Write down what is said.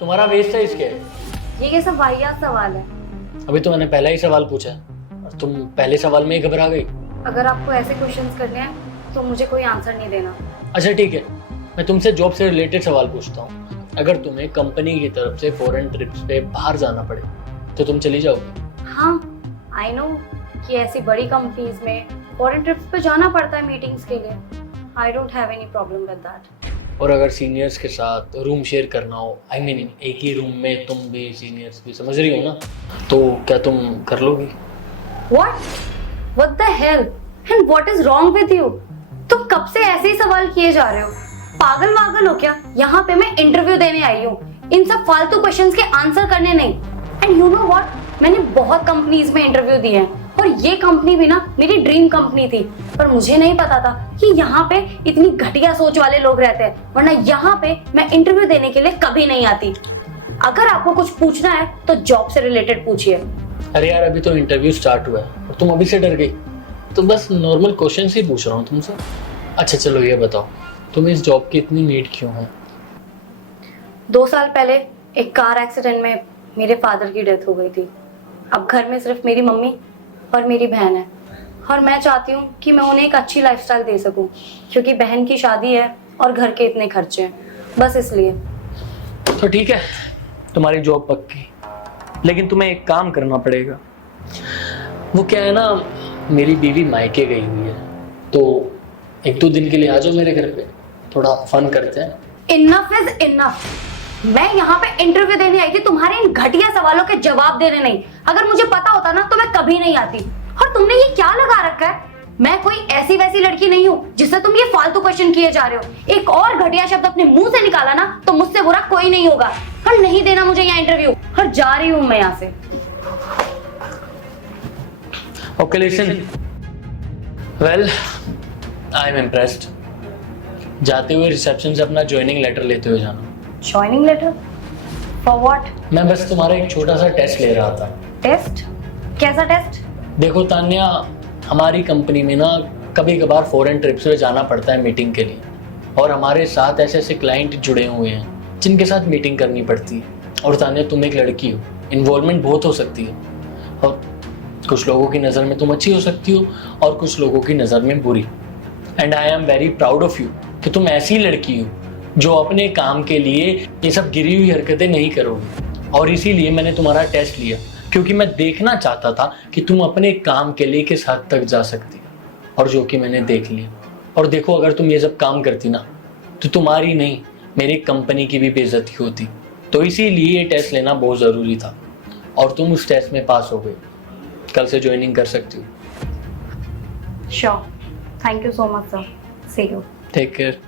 तुम्हारा वेस्ट है इसके। ये कैसा वाहियात सवाल है। अभी तो मैंने पहला ही सवाल पूछा और तुम पहले सवाल में ही घबरा गई। अगर आपको ऐसे क्वेश्चंस करने हैं तो मुझे कोई आंसर नहीं देना। अच्छा ठीक है, मैं तुमसे जॉब से रिलेटेड सवाल पूछता हूँ। अगर तुम्हें कंपनी की तरफ से फॉरेन ट्रिप्स पे बाहर जाना पड़े तो तुम चली जाओगी? हाँ, आई नो कि ऐसी बड़ी कंपनीज में फॉरेन ट्रिप्स पे जाना पड़ता है मीटिंग्स के लिए। I don't have any problem with that. और अगर सीनियर्स के साथ रूम शेयर करना हो, आई मीन एक ही रूम में तुम भी सीनियर्स भी, समझ रही हो ना, तो क्या तुम कर लोगी? What the hell? And what is wrong with you? तुम कब से ऐसे ही सवाल किए जा रहे हो? पागल वागल हो क्या? यहाँ पे मैं इंटरव्यू देने आई हूँ, इन सब फालतू क्वेश्चंस के आंसर करने नहीं। एंड यू नो व्हाट, मैंने बहुत कंपनीज में इंटरव्यू दिए हैं और ये कंपनी भी ना मेरी ड्रीम कंपनी थी, पर मुझे नहीं पता था कि यहाँ पे इतनी घटिया सोच वाले लोग रहते हैं, वरना यहाँ पे मैं इंटरव्यू देने के लिए कभी नहीं आती। अगर आपको कुछ पूछना है तो जॉब से रिलेटेड पूछिए। अरे यार, अभी तो इंटरव्यू स्टार्ट हुआ है और तुम अभी से डर गई? तो बस नॉर्मल क्वेश्चंस ही पूछ रहा हूँ तुमसे। अच्छा चलो ये बताओ, तुम्हें इस जॉब की इतनी नीड क्यों है? 2 साल पहले एक कार एक्सीडेंट में मेरे फादर की डेथ हो गई थी। अब घर में सिर्फ मेरी मम्मी और मेरी बहन है और मैं चाहती हूँ कि मैं उन्हें एक अच्छी लाइफस्टाइल दे सकूँ, क्योंकि बहन की शादी है और घर के इतने खर्चे हैं, बस इसलिए। तो ठीक है, तुम्हारी जॉब पक्की, लेकिन तुम्हें एक काम करना पड़ेगा। वो क्या है ना, मेरी बीवी मायके गई हुई है, तो 1-2 दिन के लिए आ जाओ मेरे घर पे, थोड़ा फन करते हैं। Enough is enough. मैं यहाँ पे इंटरव्यू देने आई थी, तुम्हारे इन घटिया सवालों के जवाब देने नहीं। अगर मुझे पता होता ना तो मैं कभी नहीं आती। और तुमने ये क्या लगा रखा है? मैं कोई ऐसी वैसी लड़की नहीं हूँ जिससे तुम ये फालतू क्वेश्चन किए जा रहे हो। एक और घटिया शब्द अपने मुंह से निकाला ना तो मुझसे बुरा कोई नहीं होगा। और नहीं देना मुझे यहाँ इंटरव्यू, और जा रही हूँ मैं यहाँ से। Okay listen, well I am impressed. जाते हुए रिसेप्शन से अपना ज्वाइनिंग लेटर लेते हुए जाना। Joining letter? For what? मैं बस तुम्हारा एक छोटा सा टेस्ट ले रहा था। टेस्ट? कैसा टेस्ट? देखो तान्या, हमारी कंपनी में ना कभी कभार फॉरेन ट्रिप्स पे जाना पड़ता है मीटिंग के लिए, और हमारे साथ ऐसे ऐसे क्लाइंट जुड़े हुए हैं जिनके साथ मीटिंग करनी पड़ती है। और तान्या, तुम एक लड़की हो, इन्वॉल्वमेंट बहुत हो सकती है, और कुछ लोगों की नज़र में तुम अच्छी हो सकती हो और कुछ लोगों की नज़र में बुरी। And I am very proud of you कि तुम ऐसी लड़की हो जो अपने काम के लिए ये सब गिरी हुई हरकतें नहीं करोगी। और इसीलिए मैंने तुम्हारा टेस्ट लिया, क्योंकि मैं देखना चाहता था कि तुम अपने काम के लिए किस हद तक जा सकती हो, और जो कि मैंने देख लिया। और देखो, अगर तुम ये सब काम करती ना तो तुम्हारी नहीं, मेरी कंपनी की भी बेइज्जती होती। तो इसीलिए ये टेस्ट लेना बहुत ज़रूरी था, और तुम उस टेस्ट में पास हो गई। कल से ज्वाइनिंग कर सकती हो। Sure, thank you so much sir. See you. Take care.